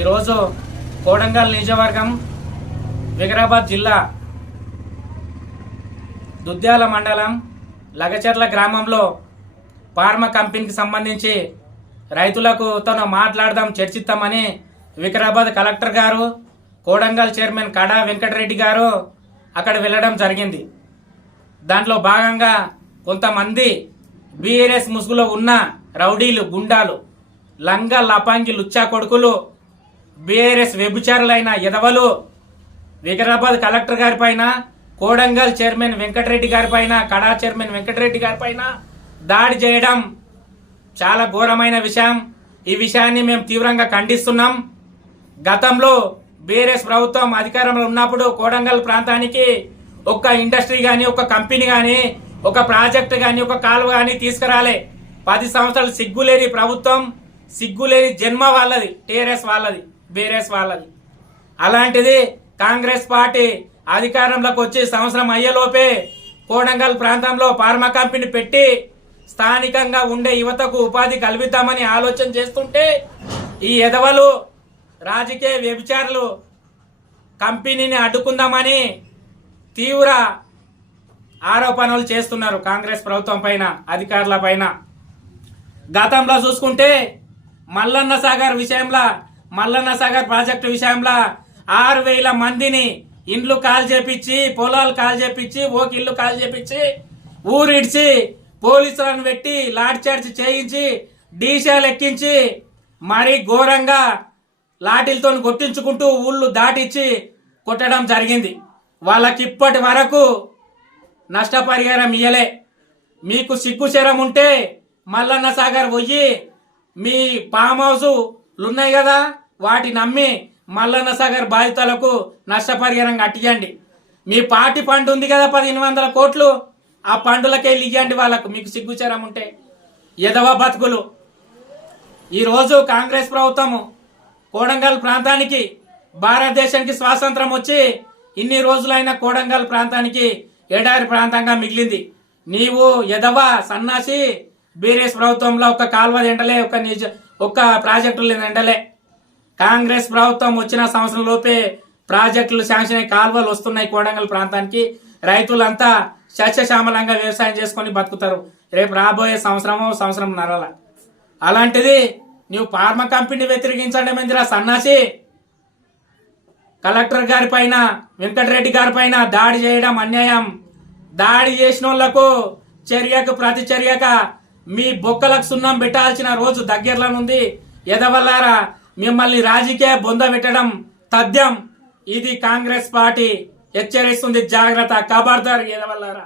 ఈరోజు కోడంగల్ నియోజకవర్గం వికారాబాద్ జిల్లా దుద్యాల మండలం లగచర్ల గ్రామంలో ఫార్మా కంపెనీకి సంబంధించి రైతులకు తను మాట్లాడదాం చర్చిద్దామని వికారాబాద్ కలెక్టర్ గారు కోడంగల్ చైర్మన్ కడా వెంకటరెడ్డి గారు అక్కడ వెళ్ళడం జరిగింది. దాంట్లో భాగంగా కొంతమంది బీఆర్ఎస్ ముసుగులో ఉన్న రౌడీలు, గుండాలు, లంగా లపాంగి లుచ్చా కొడుకులు, బీఆర్ఎస్ వ్యభిచారులైన ఎదవలు వికారాబాద్ కలెక్టర్ గారి పైన, కోడంగల్ చైర్మన్ వెంకటరెడ్డి గారి పైన, కడా చైర్మన్ వెంకటరెడ్డి గారి పైన దాడి చేయడం చాలా ఘోరమైన విషయం. ఈ విషయాన్ని మేము తీవ్రంగా ఖండిస్తున్నాం. గతంలో బీఆర్ఎస్ ప్రభుత్వం అధికారంలో ఉన్నప్పుడు కోడంగల్ ప్రాంతానికి ఒక్క ఇండస్ట్రీ గాని, ఒక కంపెనీ గాని, ఒక ప్రాజెక్ట్ గాని, ఒక కాలువ గాని తీసుకురాలే. 10 సంవత్సరాలు సిగ్గులేని ప్రభుత్వం, సిగ్గులేని జన్మ వాళ్ళది, టీఆర్ఎస్ వాళ్ళది, బీఆర్ఎస్ వాళ్ళది. అలాంటిది కాంగ్రెస్ పార్టీ అధికారంలోకి వచ్చి సంవత్సరం అయ్యేలోపే కోడంగల్ ప్రాంతంలో ఫార్మా కంపెనీ పెట్టి స్థానికంగా ఉండే యువతకు ఉపాధి కల్పిద్దామని ఆలోచన చేస్తుంటే ఈ ఎదవలు, రాజకీయ వ్యభిచారులు కంపెనీని అడ్డుకుందామని తీవ్ర ఆరోపణలు చేస్తున్నారు కాంగ్రెస్ ప్రభుత్వం పైన, అధికారుల పైన. గతంలో చూసుకుంటే మల్లన్న సాగర్ విషయంలో, మల్లన్న సాగర్ ప్రాజెక్టు విషయంలో 6,000 మందిని ఇండ్లు కాల్ చేపించి, పొలాలు కాల్ చేపించి, ఒక ఇల్లు కాల్ చేపించి, ఊరిడ్చి పోలీసులను పెట్టి లాఠీ చార్జ్ చేయించి, డీశాలు ఎక్కించి మరీ ఘోరంగా లాఠీలతో కొట్టించుకుంటూ ఊళ్ళు దాటిచ్చి కొట్టడం జరిగింది. వాళ్ళకి ఇప్పటి వరకు నష్టపరిహారం ఇయ్యలే. మీకు సిగ్గుశరం ఉంటే మల్లన్న సాగర్ పోయి మీ ఫామ్ హౌస్లు ఉన్నాయి కదా, వాటి నమ్మి మల్లన్న సాగర్ బాధితులకు నష్టపరిహారం కట్టియండి. మీ పార్టీ ఫండ్ ఉంది కదా 1,500 కోట్లు, ఆ ఫండులకెళ్ళి ఇవ్వండి వాళ్ళకు, మీకు సిగ్గుచరం ఉంటే. ఎదవ బతుకులు. ఈరోజు కాంగ్రెస్ ప్రభుత్వము కోడంగల్ ప్రాంతానికి, భారతదేశానికి స్వాతంత్రం వచ్చి ఇన్ని రోజులైన కోడంగల్ ప్రాంతానికి ఎడారి ప్రాంతంగా మిగిలింది. నీవు ఎదవ సన్నాసి బీఆర్ఎస్ ప్రభుత్వంలో ఒక కాలువ ఎండలే, ఒక ప్రాజెక్టులు ఎండలే. కాంగ్రెస్ ప్రభుత్వం వచ్చిన సంవత్సరం లోపే ప్రాజెక్టులు శాంక్షన్ అయ్యి కాలువలు వస్తున్నాయి కోడంగల్ ప్రాంతానికి. రైతులంతా సస్యశ్యామలంగా వ్యవసాయం చేసుకుని బతుకుతారు రేపు రాబోయే సంవత్సరం నరల. అలాంటిది నువ్వు ఫార్మా కంపెనీ వ్యతిరేకించడం ఏందిరా సన్నాసి? కలెక్టర్ గారి పైన, వెంకటరెడ్డి గారి పైన దాడి చేయడం అన్యాయం. దాడి చేసిన వాళ్లకు చర్యకు ప్రతిచర్యగా మీ బొక్కలకు సున్నం పెట్టాల్సిన రోజు దగ్గరలోనుంది. ఎదవల్లారా, మిమ్మల్ని రాజకీయ బొంద పెట్టడం తథ్యం. ఇది కాంగ్రెస్ పార్టీ హెచ్చరిస్తుంది. జాగ్రత్త, ఖబర్దార్ ఎదవల్లారా.